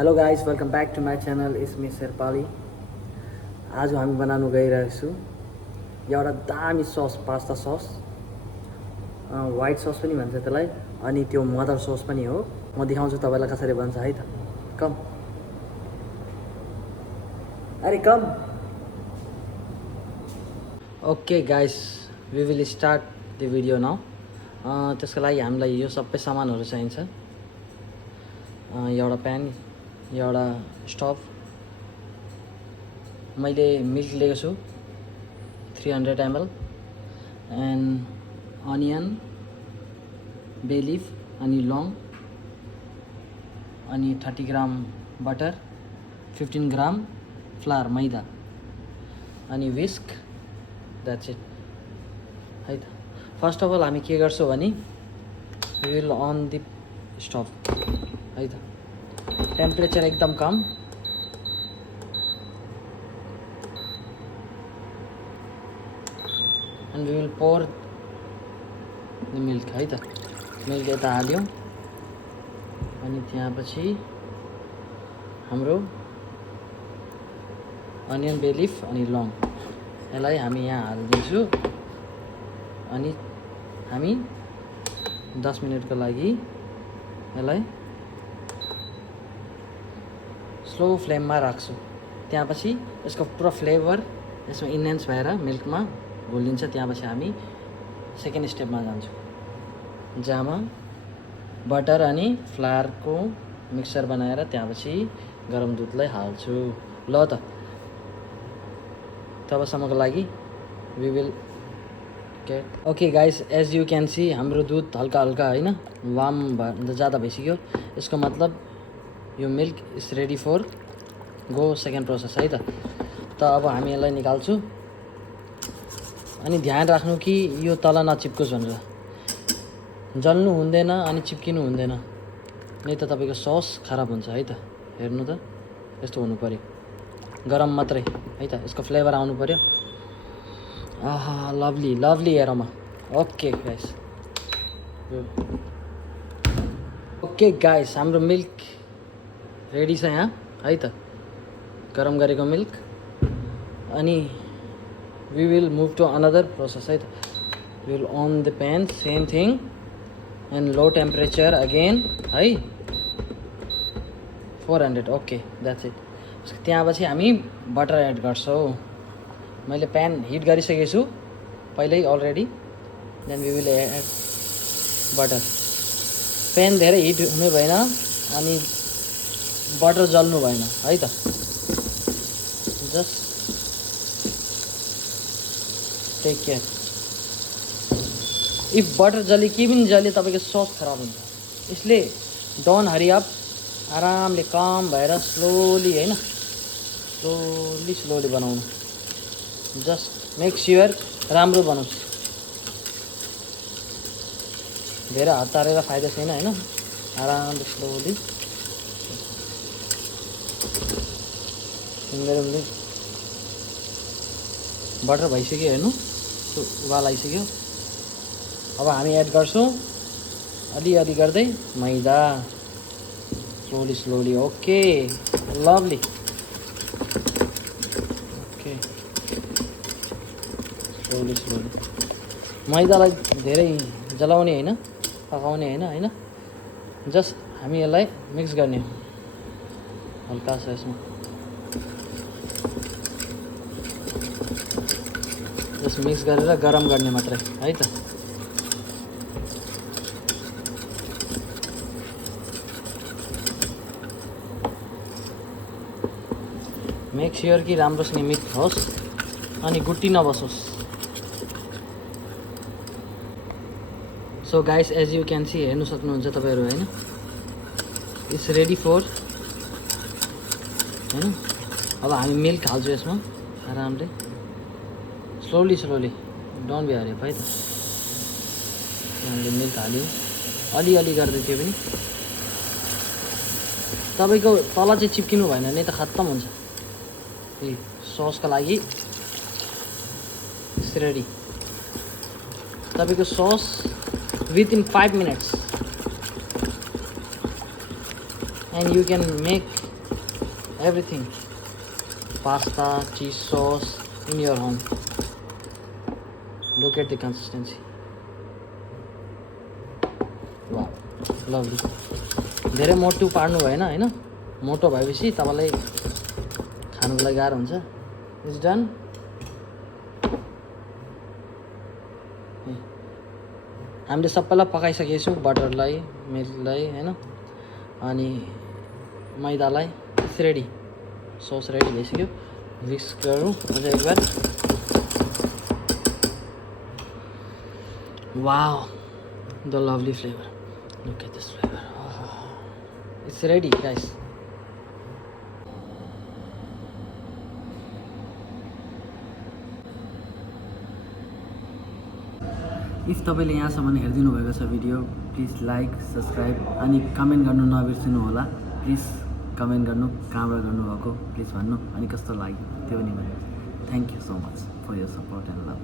Hello guys, welcome back to my channel it's me Sherpali. आज हामी बनाउनु गइरहेछु एउटा दामी sauce, pasta sauce, white sauce पनि भन्छ त्यसलाई, अनि त्यो मदर सस पनि हो। म देखाउँछु तपाईँलाई कसरी बन्छ है त। कम अरे come. Okay guys, we will start the video now. त्यसको लागि हामीलाई यो सबै सामानहरू चाहिन्छ। एउटा प्यान, एउटा स्टोभ, मैले मिल्क लिएको छु 300 ml, एन्ड अनियन, बे लिफ अनि लङ, अनि 30 ग्राम बटर, 15 ग्राम फ्लावर मैदा, अनि विस्क, द्याट्स इट है त। फर्स्ट अफ अल हामी के गर्छौँ भने we will on the stove है त। टेम्परेचर एकदम कम, and we will pour the milk है त। मिल्क यता हाल्यौँ अनि त्यसपछि हाम्रो अनियन, बे लिफ अनि लङ, यसलाई हामी यहाँ हालिदिन्छु अनि हामी 10 मिनटको लागि यसलाई स्लो फ्लेममा राख्छु। त्यसपछि यसको पुरा फ्लेभर यसमा इन्हेन्स भएर मिल्कमा घुलिन्छ। त्यसपछि हामी सेकेन्ड स्टेपमा जान्छौँ, जहाँमा बटर अनि फ्लावरको मिक्सचर बनाएर त्यसपछि गरम दुधलाई हाल्छु। ल त, तबसम्मको लागि we will get. Okay guys, as you can see हाम्रो दुध हल्का हल्का होइन वार्म भयो, ज़्यादा भइसक्यो। यसको मतलब यो milk is ready for go second process है त। अब हामी यसलाई निकाल्छु अनि ध्यान राख्नु कि यो तल नचिप्कोस् भनेर, जल्नु हुँदैन अनि चिप्किनु हुँदैन, नै त तपाईँको सस खराब हुन्छ है त। हेर्नु त, यस्तो हुनु पऱ्यो, गरम मात्रै है त, यसको फ्लेभर आउनु पऱ्यो। आहा, lovely lovely aroma. Okay guys, okay guys, हाम्रो मिल्क रेडी छ यहाँ है त, गरम गरेको मिल्क। अनि we will move to another process है त। we will on the pan, same thing, and low temperature again है, 400। Okay, that's it. त्यसपछि हामी बटर एड गर्छौँ। मैले प्यान हिट गरिसकेको छु पहिल्यै already, then we will add butter. Pan धेरै हिट हुनु भएन अनि बटर जल्नु भएन है त। Just take care, if butter जले के पनि जले तपाईँको सस खराब हुन्छ। इसलिए डोन्ट हरी अप, आरामले काम भएर स्लोली होइन, स्लोली स्लोली बनाउनु। जस्ट मेक स्योर राम्रो बनोस्, धेरै हात तारेर फाइदा छैन होइन, आरामले स्लोली सिङ्गै बटर भइसक्यो हेर्नु, उबाल आइसक्यो। अब हामी एड गर्छौँ अलिअलि गर्दै मैदा, slowly slowly. Okay, lovely. Okay, slowly slowly. मैदालाई धेरै जलाउने होइन, पकाउने होइन होइन, जस्ट हामी यसलाई मिक्स गर्ने हल्का छ यसमा, जस्ट मिक्स गरेर गरम गर्ने मात्रै है त। मेक स्योर कि राम्रोसँग मिक्स होस् अनि गुट्टी नबसोस्। So guys, as you can see हेर्नु सक्नुहुन्छ तपाईँहरू होइन, इट्स रेडी फर होइन। अब हामी मिल्क हाल्छौँ यसमा आरामले, slowly slowly, don't be hurry up है त। हामीले मिल्क हाल्यौँ अलिअलि गर्दै, त्यो पनि तपाईँको तल चाहिँ चिप्किनु भएन, नै त खत्तम हुन्छ। ए ससको लागि इट्स रेडी। तपाईँको sauce within 5 minutes, and you can make everything. Pasta, cheese sauce in your home. Look at the consistency. Wow, lovely. धेरै मोटो पार्नु भएन हैन मोटो भएपछि तपाईलाई खानुको लागि गाह्रो हुन्छ इट्स डन हामीले सबैलाई पकाइसकेछौँ बटरलाई मिल्कलाई हैन अनि मैदालाई इट्स रेडी सस रेडी भइसक्यो मिक्स गरौँ अझ एक बार wow the lovely flavour look at this flavour It's ready, guys. If तपाईले यहाँसम्म हेर्दिनु भएको छ भिडियो प्लिज लाइक सब्स्क्राइब अनि कमेन्ट गर्नु नबिर्सिनु होला प्लिज कमेन्ट गर्नु कहाँबाट गर्नुभएको प्लिज भन्नु अनि कस्तो लाग्यो त्यो पनि भन्नु thank you so much for your support and love